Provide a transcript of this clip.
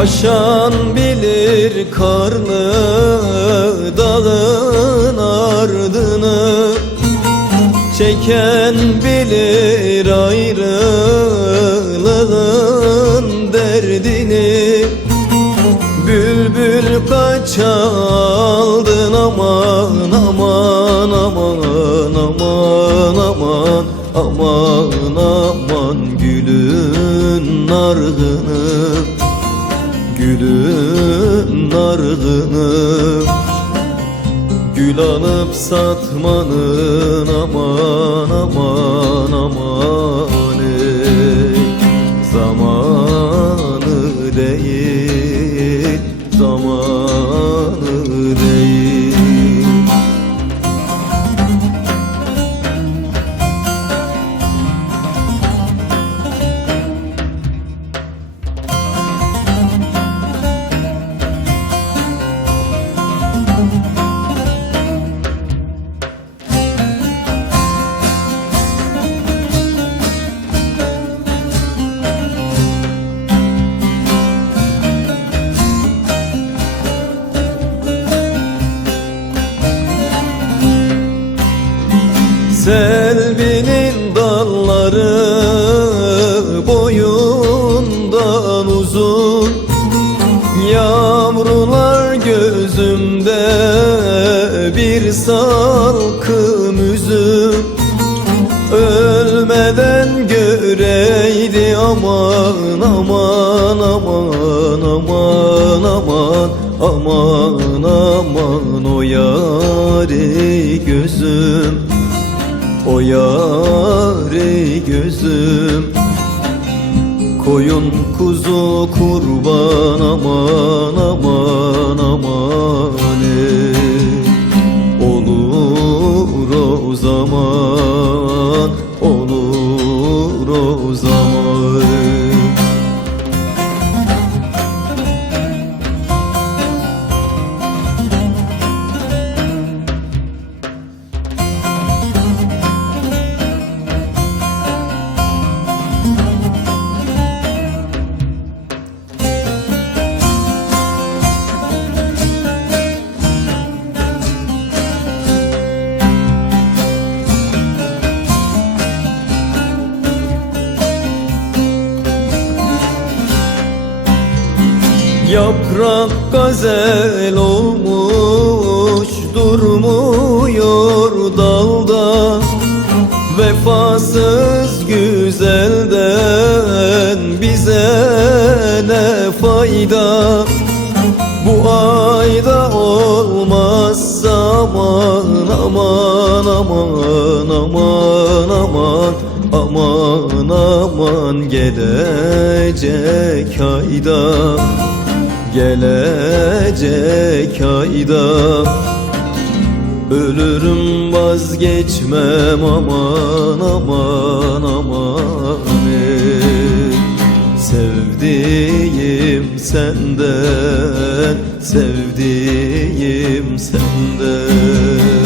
Aşan bilir karlı dağın ardını. Çeken bilir ayrılığın derdini. Bülbül kaç aldın aman aman aman aman aman aman aman gülün nargını Gülün nargını. Gül alıp satmanın aman Selvinin dalları boyundan uzun. Yavrular gözümde bir salkım üzüm. Ölmeden göreydi aman aman aman aman aman aman aman o yari gözüm o yari gözüm. Koyun kuzu kurban aman aman aman ey Olur o zaman olur o zaman Yaprak gazel olmuş durmuyor dalda. Vefasız güzelden bize ne fayda? Bu ayda olmazsa aman aman aman aman aman aman aman gelecek ayda gelecek ayda. Ölürüm vazgeçmem aman aman aman. Ey Sevdiğim senden, sevdiğim senden